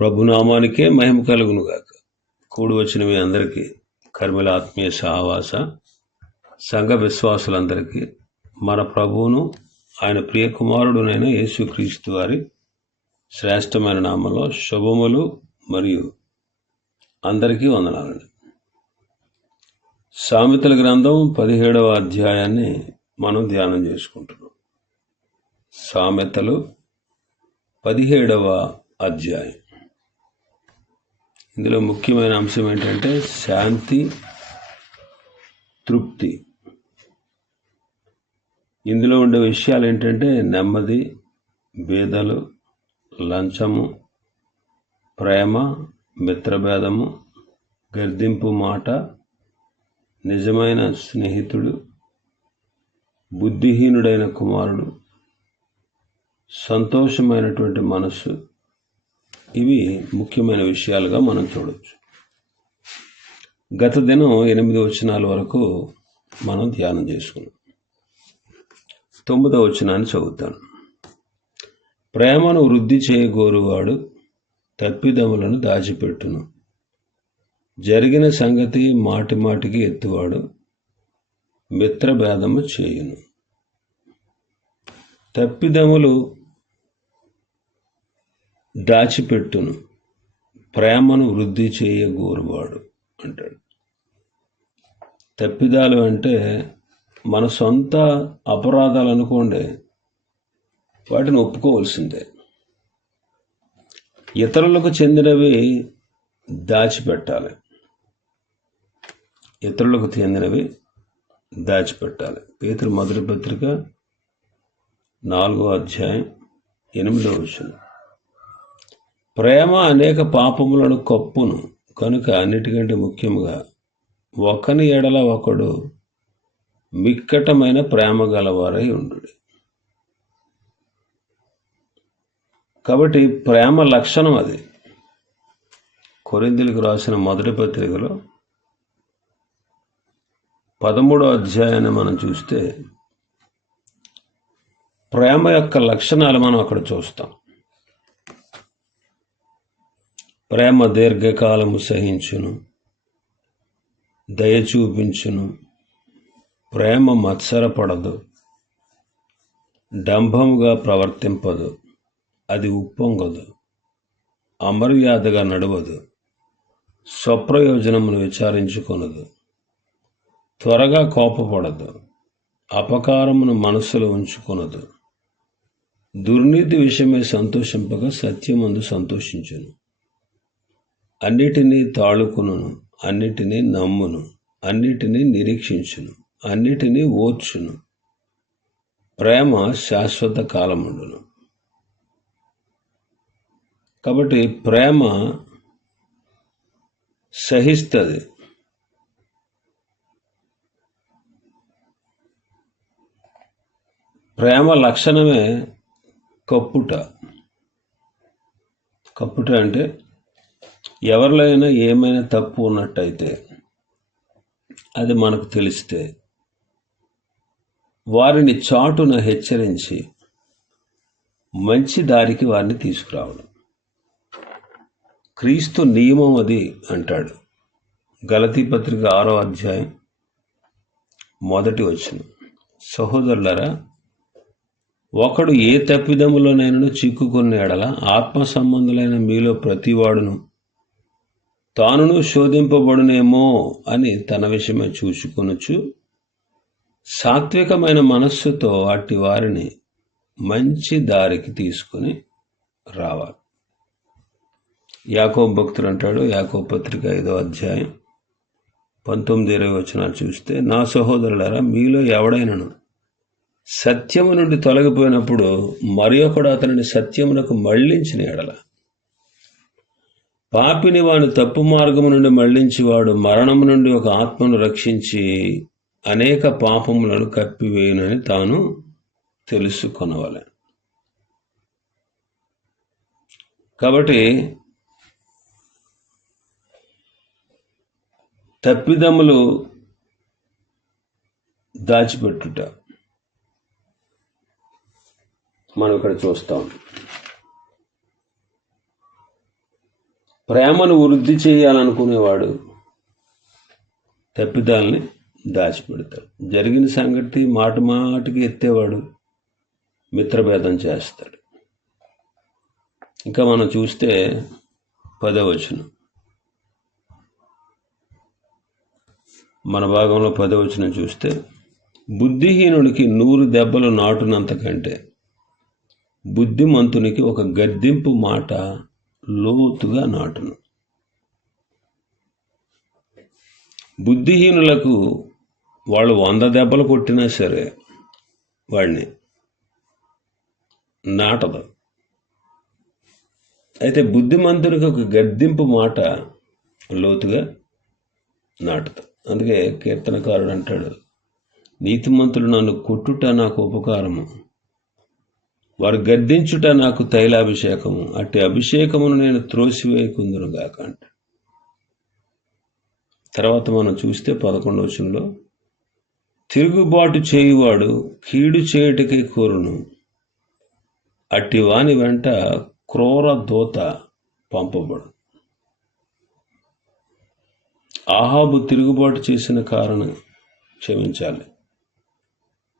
ప్రభునామానికే మహిమ కలుగునుగాక. కూడి వచ్చిన మీ అందరికీ కర్మల ఆత్మీయ సహవాస సంఘ విశ్వాసులందరికీ మన ప్రభువును ఆయన ప్రియకుమారుడునైన యేసుక్రీస్తు వారి శ్రేష్టమైన నామంలో శుభములు మరియు అందరికీ వందనాలండి. సామెతల గ్రంథం పదిహేడవ అధ్యాయాన్ని మనం ధ్యానం చేసుకుంటున్నాం. సామెతలు పదిహేడవ అధ్యాయం. ఇందులో ముఖ్యమైన అంశం ఏంటంటే శాంతి తృప్తి. ఇందులో ఉండే విషయాలు ఏంటంటే నెమ్మది భేదలు లంచము ప్రేమ మిత్రభేదము గర్దింపు మాట నిజమైన స్నేహితుడు బుద్ధిహీనుడైన కుమారుడు సంతోషమైనటువంటి మనస్సు ఇవి ముఖ్యమైన విషయాలుగా మనం చూడవచ్చు గత దినం ఎనిమిది వచనాల వరకు మనం ధ్యానం చేసుకున్నాం. తొమ్మిదో వచనాన్ని చదువుతాను ప్రేమను వృద్ధి చేయగోరువాడు తప్పిదములను దాచిపెట్టును. జరిగిన సంగతి మాటి మాటికి ఎత్తువాడు మిత్రభేదము చేయును. తప్పిదములు దాచిపెట్టును. ప్రేమను వృద్ధి చేయగోరువాడు అంటాడు. తప్పిదాలు అంటే మన సొంత అపరాధాలు అనుకోండి వాటిని ఒప్పుకోవాల్సిందే. ఇతరులకు చెందినవి దాచిపెట్టాలి. ఇతరులకు చెందినవి దాచిపెట్టాలి. పేతురు మొదటి పత్రిక నాలుగో అధ్యాయం ఎనిమిదో వచ్చింది ప్రేమ అనేక పాపములను కప్పును కనుక అన్నిటికంటే ముఖ్యముగా ఒకని ఎడల ఒకడు మిక్కటమైన ప్రేమ గలవారై ఉండు. కాబట్టి ప్రేమ లక్షణం అది. కొరిందులకు రాసిన మొదటి పత్రికలో పదమూడో అధ్యాయాన్ని మనం చూస్తే ప్రేమ యొక్క లక్షణాలు మనం అక్కడ చూస్తాం. ప్రేమ దీర్ఘకాలము సహించును దయ చూపించును ప్రేమ మత్సరపడదు డంభముగా ప్రవర్తింపదు అది ఉప్పొంగదు అమర్యాదగా నడవదు స్వప్రయోజనమును విచారించుకొనదు. త్వరగా కోపపడదు అపకారమును మనస్సులో ఉంచుకొనదు. దుర్నీతి విషయమై సంతోషింపగా సత్యమందు సంతోషించును. అన్నిటినీ తాళుకును అన్నిటినీ నమ్మును అన్నిటినీ నిరీక్షించును అన్నిటినీ ఓర్చును. ప్రేమ శాశ్వత కాలముండును. కాబట్టి ప్రేమ సహిస్తుంది. ప్రేమ లక్షణమే కప్పుట. కప్పుట అంటే ఎవరిలో ఏమైనా తప్పు ఉన్నట్టయితే అది మనకు తెలిస్తే వారిని చాటున హెచ్చరించి మంచి దారికి వారిని తీసుకురావడం. క్రీస్తు నియమం అది అంటాడు. గలతీ పత్రిక ఆరో అధ్యాయం మొదటి వచ్చిన సహోదరులరా ఒకడు ఏ తప్పిదములోనైనా చిక్కుకున్న ఎడల ఆత్మ సంబంధులైన మీలో ప్రతివాడును తానును శోధింపబడునేమో అని తన విషయమే చూసుకొనొచ్చు సాత్వికమైన మనస్సుతో వాటి వారిని మంచి దారికి తీసుకొని రావాలి. యాకో భక్తుడు అంటాడు యాకో పత్రిక ఐదో అధ్యాయం పంతొమ్మిది ఇరవై వచనాలు చూస్తే నా సహోదరులారా మీలో ఎవడైనను సత్యము నుండి తొలగిపోయినప్పుడు మరి ఒకడు అతనిని సత్యమునకు మళ్ళించిన ఎడల. పాపిని వాని తప్పు మార్గము నుండి మళ్ళించి వాడు మరణము నుండి ఒక ఆత్మను రక్షించి అనేక పాపములను కప్పివేయునని తాను తెలుసుకొనవలె. కాబట్టి తప్పిదములు దాచిపెట్టుట మనం ఇక్కడ చూస్తాం. ప్రేమను వృద్ధి చేయాలనుకునేవాడు తప్పిదాలని దాచిపెడతాడు. జరిగిన సంగతి మాట మాటకి ఎత్తేవాడు మిత్రభేదం చేస్తాడు. ఇంకా మనం చూస్తే పదవచనం మన భాగంలో పదవచనం చూస్తే బుద్ధిహీనుడికి నూరు దెబ్బలు నాటునంత కంటే బుద్ధిమంతునికి ఒక గద్దింపు మాట లోతుగా నాటును. బుద్ధిహీనులకు వాళ్ళు వంద దెబ్బలు కొట్టినా సరే వాడిని నాటదు. అయితే బుద్ధిమంతుడికి ఒక గద్దింపు మాట లోతుగా నాటుతుంది అందుకే కీర్తనకారుడు అంటాడు నీతిమంతులు నన్ను కొట్టుట నాకు ఉపకారము. వారు గద్దించుట నాకు తైలాభిషేకము. అట్టి అభిషేకమును నేను త్రోసివేయకుందును గాక అంట తర్వాత మనం చూస్తే పదకొండవచనంలో తిరుగుబాటు చేయువాడు కీడు చేయుటకే కోరును. అట్టి వాని వెంట క్రూర దూత పంపబడు ఆహాబు తిరుగుబాటు చేసిన కారణం క్షమించాలి.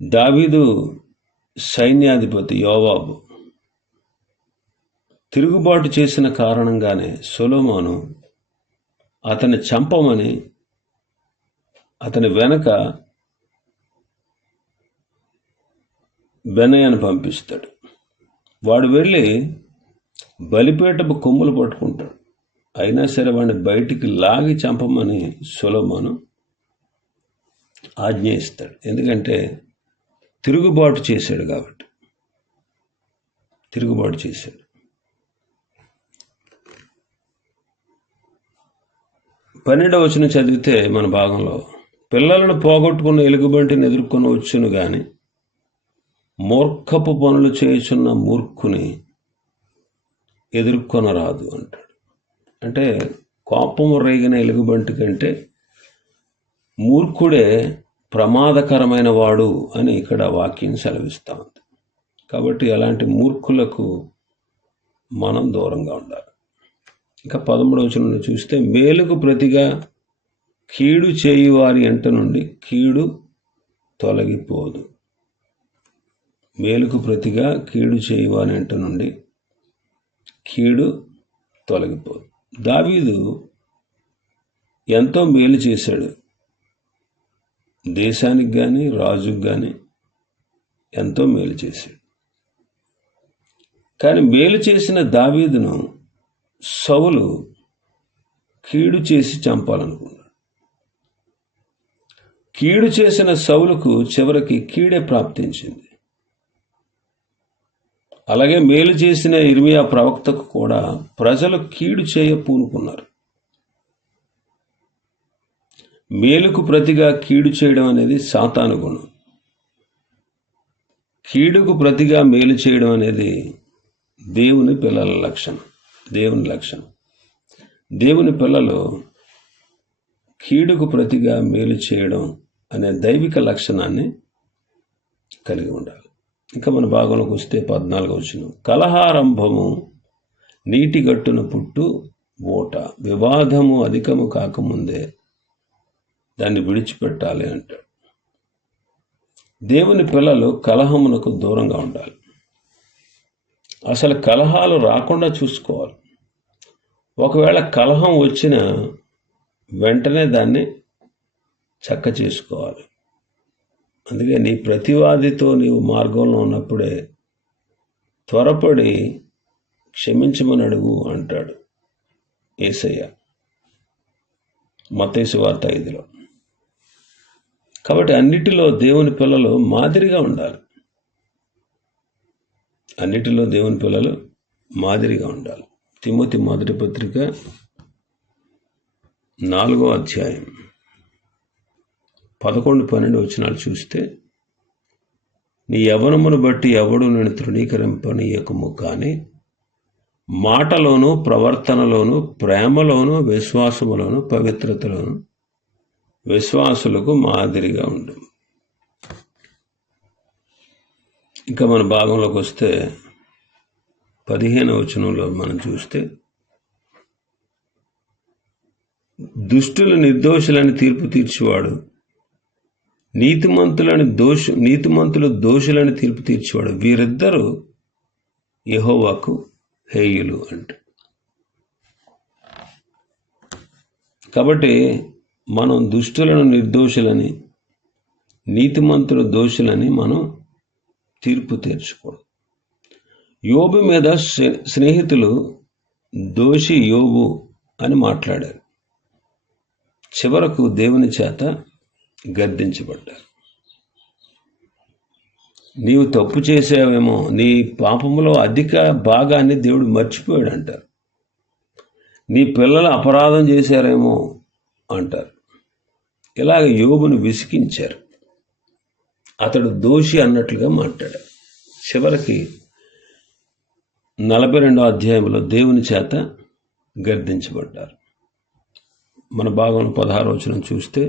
దావీదు సైన్యాధిపతి యోవాబు. తిరుగుబాటు చేసిన కారణంగానే సొలోమోను అతని చంపమని అతని వెనక బెనయ్యను పంపిస్తాడు. వాడు వెళ్ళి బలిపేటపు కొమ్ములు పట్టుకుంటాడు. అయినా సరే వాడిని బయటికి లాగి చంపమని సొలోమోను ఆజ్ఞ ఇస్తాడు ఎందుకంటే తిరుగుబాటు చేశాడు కాబట్టి. తిరుగుబాటు చేశాడు. పన్నెండవ వచ్చిన చదివితే మన భాగంలో పిల్లలను పోగొట్టుకున్న ఎలుగుబంటిని ఎదుర్కొని వచ్చును కానీ మూర్ఖపు పనులు చేయుచున్న మూర్ఖుని ఎదుర్కొనరాదు అంటాడు. అంటే కోపము రేగిన ఎలుగుబంటి కంటే మూర్ఖుడే ప్రమాదకరమైన వాడు అని ఇక్కడ వాక్యం సెలవిస్తా ఉంది కాబట్టి అలాంటి మూర్ఖులకు మనం దూరంగా ఉండాలి. ఇంకా పదమూడవచనంలో చూస్తే మేలుకు ప్రతిగా కీడు చేయువారి ఎంట నుండి కీడు తొలగిపోదు. మేలుకు ప్రతిగా కీడు చేయువారి ఎంట నుండి కీడు తొలగిపోదు. దావీదు ఎంతో మేలు చేశాడు. దేశానికి కానీ రాజుకు కానీ ఎంతో మేలు చేశాడు. కానీ మేలు చేసిన దావీదును సౌలు కీడు చేసి చంపాలనుకున్నాడు. కీడు చేసిన సౌలుకు చివరికి కీడే ప్రాప్తించింది. అలాగే మేలు చేసిన ఇర్మియా ప్రవక్తకు కూడా ప్రజలు కీడు చేయ పూనుకున్నారు మేలుకు ప్రతిగా కీడు చేయడం అనేది సాతాను గుణం. కీడుకు ప్రతిగా మేలు చేయడం అనేది దేవుని పిల్లల లక్షణం దేవుని లక్షణం. దేవుని పిల్లలు కీడుకు ప్రతిగా మేలు చేయడం అనే దైవిక లక్షణాన్ని కలిగి ఉండాలి. ఇంకా మన భాగంలోకి వస్తే పద్నాలుగు వచ్చిన కలహారంభము నీటి గట్టున పుట్టు ఓట వివాదము అధికము కాకముందే దాన్ని విడిచిపెట్టాలి అంటాడు. దేవుని పిల్లలు కలహమునకు దూరంగా ఉండాలి. అసలు కలహాలు రాకుండా చూసుకోవాలి. ఒకవేళ కలహం వచ్చిన వెంటనే దాన్ని చక్క చేసుకోవాలి. అందుకే నీ ప్రతివాదితో నీవు మార్గంలో ఉన్నప్పుడే త్వరపడి క్షమించమని అడుగు అంటాడు ఏసయ్య. మతేసు వార్త ఐదులో. కాబట్టి అన్నిటిలో దేవుని పిల్లలు మాదిరిగా ఉండాలి. అన్నిటిలో దేవుని పిల్లలు మాదిరిగా ఉండాలి. తిమ్మతి మొదటి పత్రిక నాలుగో అధ్యాయం పదకొండు పన్నెండు వచనాలు చూస్తే నీ యవనమును బట్టి ఎవడు నేను తృణీకరింపనీయకము కానీ మాటలోను ప్రవర్తనలోను ప్రేమలోను విశ్వాసములోను పవిత్రతలోను విశ్వాసులకు మాదిరిగా ఉండు. ఇంకా మన భాగంలోకి వస్తే పదిహేను వచనంలో మనం చూస్తే దుష్టులు నిర్దోషులని తీర్పు తీర్చేవాడు నీతిమంతులని దోష నీతిమంతులు దోషులని తీర్పు తీర్చేవాడు. వీరిద్దరూ యహోవాకు హేయులు అంట. కాబట్టి మనం దుష్టులను నిర్దోషులని నీతిమంతులు దోషులని మనం తీర్పు తీర్చుకోవడం యోబు మీద స్నేహితులు దోషి యోబు అని మాట్లాడారు. చివరకు దేవుని చేత గద్దించబడ్డారు. నీవు తప్పు చేసావేమో నీ పాపంలో అధిక భాగాన్ని దేవుడు మర్చిపోయాడు అంటారు నీ పిల్లలు అపరాధం చేశారేమో అంటారు. ఇలాగ యోగును విసికించారు అతడు దోషి అన్నట్లుగా మాట్లాడారు చివరికి నలభై రెండో అధ్యాయంలో దేవుని చేత గర్దించబడ్డారు మన భాగం పదహారోచనం చూస్తే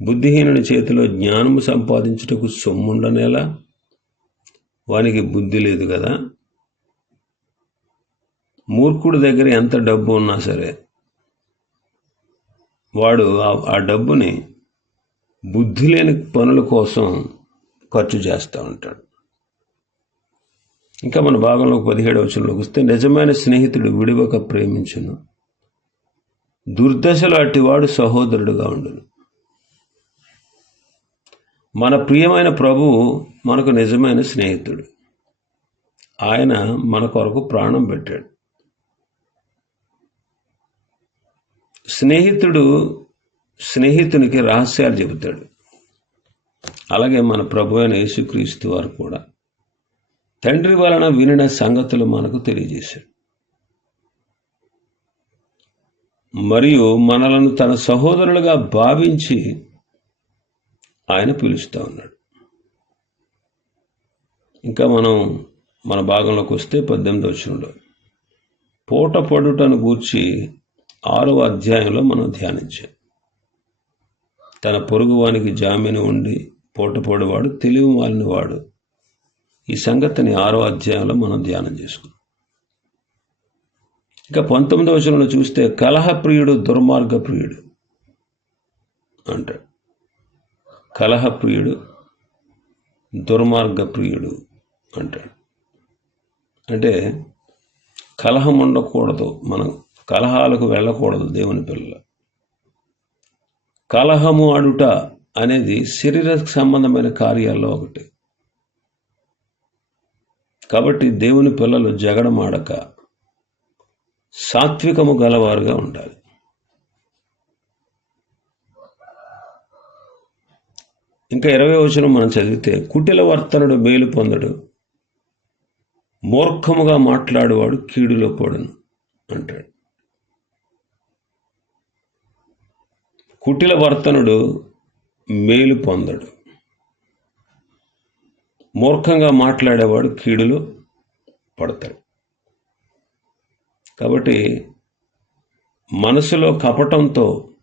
బుద్ధిహీనుని చేతిలో జ్ఞానము సంపాదించుటకు సొమ్ముండనేలా వానికి బుద్ధి లేదు కదా. మూర్ఖుడి దగ్గర ఎంత డబ్బు ఉన్నా సరే వాడు ఆ- డబ్బుని బుద్ధి లేని పనుల కోసం ఖర్చు చేస్తూ ఉంటాడు. ఇంకా మన భాగంలో పదిహేడు వచనంలోకి వస్తే నిజమైన స్నేహితుడు విడివక ప్రేమించును. దుర్దశలో అట్టివాడు సహోదరుడుగా ఉండును. మన ప్రియమైన ప్రభువు మనకు నిజమైన స్నేహితుడు. ఆయన మన కొరకు ప్రాణం పెట్టాడు. స్నేహితుడు స్నేహితునికి రహస్యాలు చెబుతాడు. అలాగే మన ప్రభు అయిన యేసుక్రీస్తు వారు కూడా. తండ్రి వలన వినిన సంగతులు మనకు తెలియజేశాడు. మరియు మనలను తన సహోదరులుగా భావించి ఆయన పిలుస్తూ ఉన్నాడు. ఇంకా మనం మన భాగంలోకి వస్తే పద్దెనిమిది వచ్చినలో పూట పడుటను గూర్చి ఆరవ అధ్యాయంలో మనం ధ్యానించాం. తన పొరుగువానికి జామీను ఉండి పూటపొడివాడు తెలివి మాలినవాడు ఈ సంగతిని ఆరో అధ్యాయంలో మనం ధ్యానం చేసుకున్నాం ఇంకా పంతొమ్మిదవ వచనంలో చూస్తే కలహప్రియుడు దుర్మార్గ ప్రియుడు అంటాడు. కలహప్రియుడు దుర్మార్గ ప్రియుడు అంటాడు. అంటే కలహం ఉండకూడదు మనం కలహాలకు వెళ్ళకూడదు దేవుని పిల్లలు. కలహము ఆడుట అనేది శరీర సంబంధమైన కార్యాల్లో ఒకటి. కాబట్టి దేవుని పిల్లలు జగడమాడక సాత్వికము గలవారుగా ఉండాలి. ఇంకా ఇరవై వచనం మనం చదివితే కుటిల వర్తనుడు మేలు పొందడు మూర్ఖముగా మాట్లాడేవాడు కీడులో పడును అంటాడు. కుటిల వర్తనుడు మేలు పొందడు. మూర్ఖంగా మాట్లాడేవాడు కీడులో పడతాడు. కాబట్టి మనసులో కపటంతో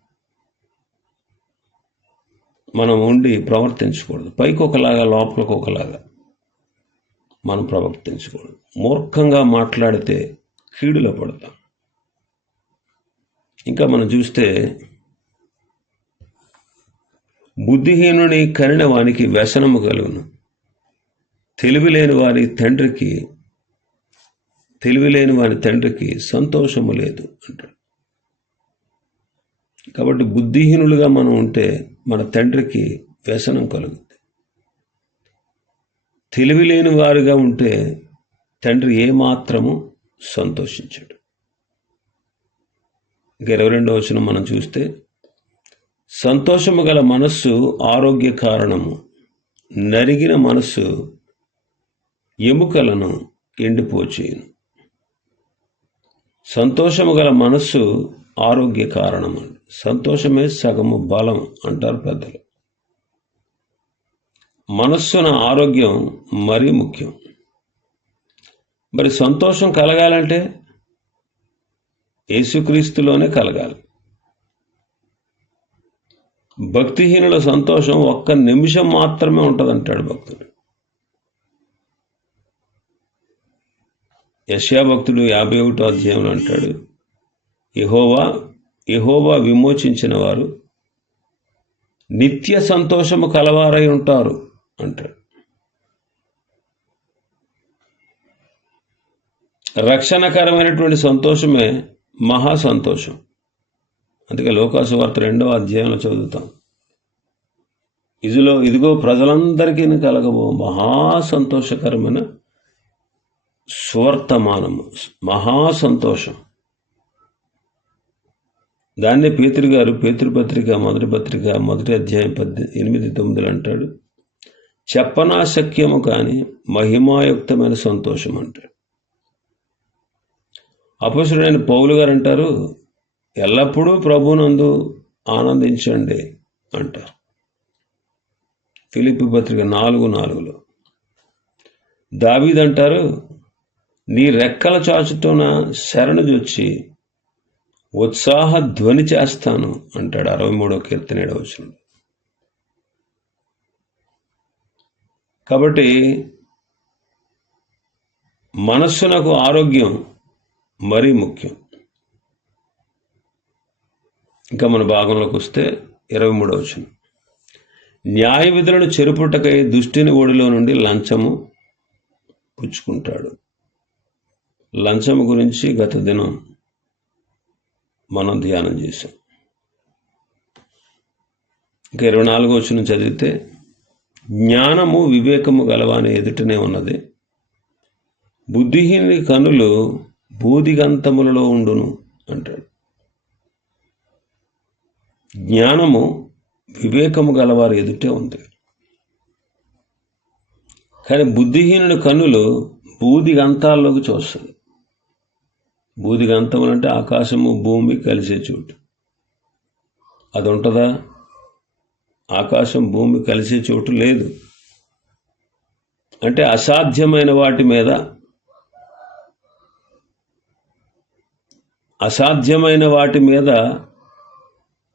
మనం ఉండి ప్రవర్తించకూడదు. పైకి ఒకలాగా లోపలికి ఒకలాగా మనం ప్రవర్తించకూడదు. మూర్ఖంగా మాట్లాడితే కీడులో పడతాం. ఇంకా మనం చూస్తే బుద్ధిహీనుని కనిన వానికి వ్యసనము కలుగును. తెలివి లేని వారి తండ్రికి తెలివి లేని వారి తండ్రికి సంతోషము లేదు అంటాడు. కాబట్టి బుద్ధిహీనులుగా మనం ఉంటే మన తండ్రికి వ్యసనం కలుగుతుంది తెలివి లేని వారుగా ఉంటే తండ్రి ఏమాత్రము సంతోషించాడు. ఇక ఇరవై రెండవ వచనం మనం చూస్తే సంతోషము గల మనస్సు ఆరోగ్య కారణము. నరిగిన మనస్సు ఎముకలను ఎండిపోచేయును. సంతోషము గల మనస్సు ఆరోగ్య కారణం సంతోషమే సగము బలం అంటారు పెద్దలు. మనస్సున ఆరోగ్యం మరీ ముఖ్యం. మరి సంతోషం కలగాలంటే యేసుక్రీస్తులోనే కలగాలి. భక్తిహీనుల సంతోషం ఒక్క నిమిషం మాత్రమే ఉంటుందంటాడు భక్తుడు. యశ్యా భక్తుడు యాభై ఒకటో అధ్యాయంలో అంటాడు యహోవా యహోవా విమోచించిన వారు నిత్య సంతోషము కలవారై ఉంటారు అంటాడు. రక్షణకరమైనటువంటి సంతోషమే మహా సంతోషం అందుకే లోకాసు వార్త రెండవ అధ్యాయంలో చదువుతాం. ఇదిలో ఇదిగో ప్రజలందరికీ కలగబో మహా సంతోషకరమైన స్వర్తమానము మహా సంతోషం దాన్నే పేతురు గారు పేతృపత్రిక మొదటి పత్రిక మొదటి అధ్యాయం పద్ది ఎనిమిది తొమ్మిదిలో అంటాడు. చెప్పనాశక్యము కానీ మహిమాయుక్తమైన సంతోషం అంటాడు. అపసుడైన పౌలు గారు అంటారు ఎల్లప్పుడూ ప్రభునందు ఆనందించండి అంటారు. ఫిలిపి పత్రిక నాలుగు నాలుగులో దావీదంటారు నీ రెక్కల చాచుతోన శరణు చొచ్చి ఉత్సాహ ధ్వని చేస్తాను అంటాడు అరవై మూడో కీర్తన వచ్చిన కాబట్టి మనస్సునకు ఆరోగ్యం మరీ ముఖ్యం. ఇంకా మన భాగంలోకి వస్తే ఇరవై మూడవ వచనం. న్యాయ విధులను చెరుపుటకై దుష్టిని ఓడిలో నుండి లంచము పుచ్చుకుంటాడు. లంచము గురించి గత దినం మనం ధ్యానం చేశాం. ఇంకా ఇరవై నాలుగో వచ్చిన చదివితే జ్ఞానము వివేకము గలవాని ఎదుటనే ఉన్నది. బుద్ధిహీని కనులు బూదిగంతములలో ఉండును అంటాడు. జ్ఞానము వివేకము గలవారి ఎదుటే ఉంది. కానీ బుద్ధిహీనుడి కన్నులు బూదిగంతాల్లోకి చూస్తుంది బూది గంతం అంటే ఆకాశము భూమి కలిసే చోటు. అది ఉంటుందా ఆకాశం భూమి కలిసే చోటు లేదు. అంటే అసాధ్యమైన వాటి మీద అసాధ్యమైన వాటి మీద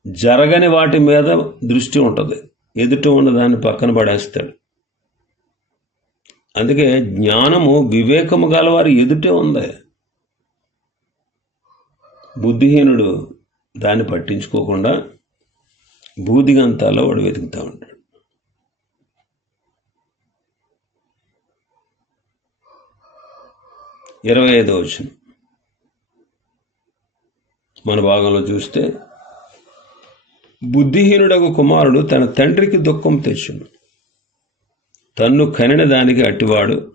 జరగని వాటి మీద దృష్టి ఉంటుంది. ఎదుట ఉన్న దాన్ని పక్కన పడేస్తాడు. అందుకే జ్ఞానము వివేకము గలవారి ఎదుటే ఉంది. బుద్ధిహీనుడు దాన్ని పట్టించుకోకుండా బూదిగంతాల్లో వాడు వెతుకుతూ ఉంటాడు. ఇరవై ఐదో వచ్చిన మన భాగంలో చూస్తే బుద్ధిహీనుడగు కుమారుడు తన తండ్రికి దుఃఖం తెచ్చును. తన్ను కనిన దానికి అట్టివాడు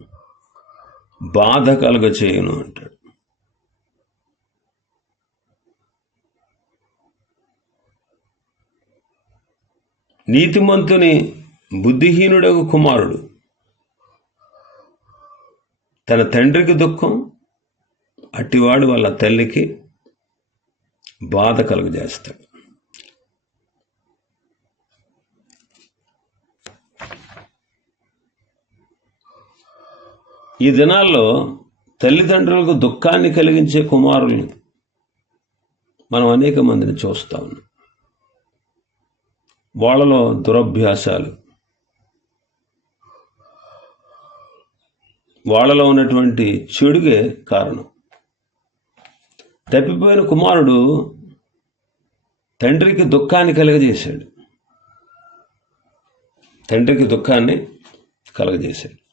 బాధ కలుగ చేయును అంటాడు. నీతిమంతుని బుద్ధిహీనుడగు కుమారుడు తన తండ్రికి దుఃఖం అట్టివాడు వాళ్ళ తల్లికి బాధ కలుగజేస్తాడు ఈ దినాల్లో తల్లిదండ్రులకు దుఃఖాన్ని కలిగించే కుమారుల్ని మనం అనేక మందిని చూస్తా ఉన్నాం. వాళ్ళలో దురభ్యాసాలు వాళ్ళలో ఉన్నటువంటి చెడుగే కారణం. తప్పిపోయిన కుమారుడు తండ్రికి దుఃఖాన్ని కలగజేశాడు. తండ్రికి దుఃఖాన్ని కలగజేశాడు.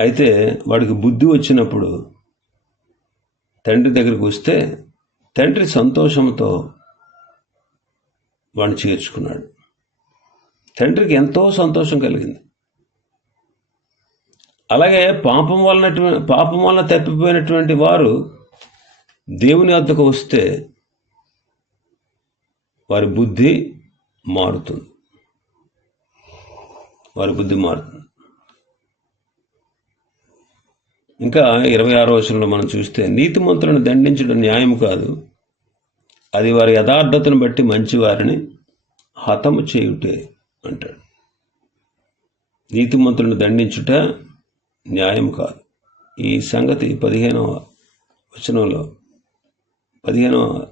అయితే వాడికి బుద్ధి వచ్చినప్పుడు తండ్రి దగ్గరికి వస్తే తండ్రి సంతోషంతో వాడిని చేర్చుకున్నాడు. తండ్రికి ఎంతో సంతోషం కలిగింది. అలాగే పాపం వలన పాపం వలన తప్పిపోయినటువంటి వారు దేవుని వద్దకు వస్తే వారి బుద్ధి మారుతుంది. వారి బుద్ధి మారుతుంది. ఇంకా ఇరవై ఆరో వచనంలో మనం చూస్తే నీతిమంతులను దండించడం న్యాయం కాదు. అది వారి యథార్థతను బట్టి మంచి వారిని హతము చేయుటే అంటాడు. నీతిమంతులను దండించుట న్యాయం కాదు. ఈ సంగతి పదిహేనవ వచనంలో పదిహేనవ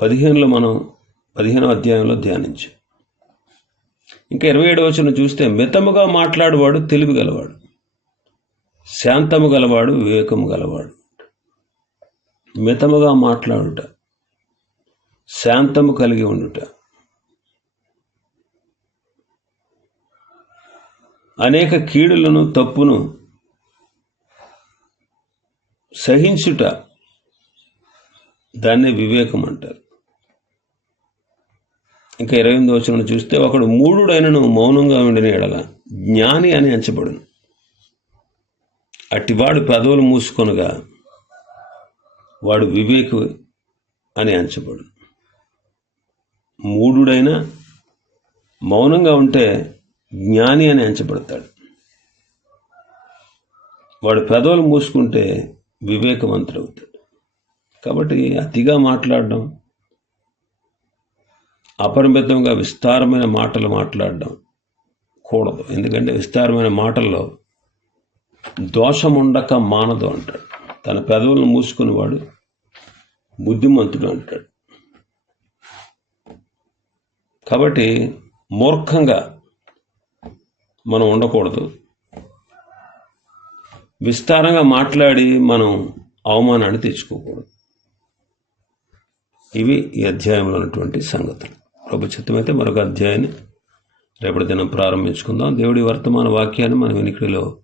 పదిహేనులో మనం పదిహేనవ అధ్యాయంలో ధ్యానించాం. ఇంకా ఇరవై ఏడవ వచనం చూస్తే మితముగా మాట్లాడేవాడు తెలివి గలవాడు. శాంతము గలవాడు వివేకము గలవాడు. మితముగా మాట్లాడుట శాంతము కలిగి ఉండుట. అనేక కీడులను తప్పును సహించుట దాన్ని వివేకం అంటారు ఇంకా ఇరవై ఎనిమిది వచ్చిన చూస్తే ఒకడు మూడుడైనను మౌనంగా ఉండిన ఎడల జ్ఞాని అని ఎంచబడును. అట్టివాడు పెదవులు మూసుకొనగా వాడు వివేకు అని అంచబడు. మూడుడైన మౌనంగా ఉంటే జ్ఞాని అని అంచబడతాడు. వాడు పెదవులు మూసుకుంటే వివేకవంతుడవుతాడు. కాబట్టి అతిగా మాట్లాడడం అపరిమితంగా విస్తారమైన మాటలు మాట్లాడడం కూడదు. ఎందుకంటే విస్తారమైన మాటల్లో దోషముండక మానదు అంటాడు. తన పెదవులను మూసుకునేవాడు బుద్ధిమంతుడు అంటాడు. కాబట్టి మూర్ఖంగా మనం ఉండకూడదు. విస్తారంగా మాట్లాడి మనం అవమానాన్ని తెచ్చుకోకూడదు ఇవి ఈ అధ్యాయంలో ఉన్నటువంటి సంగతులు. ప్రభుత్వమైతే మరొక అధ్యాయాన్ని రేపటి దినం ప్రారంభించుకుందాం. దేవుడి వర్తమాన వాక్యాన్ని మన వెనుకడిలో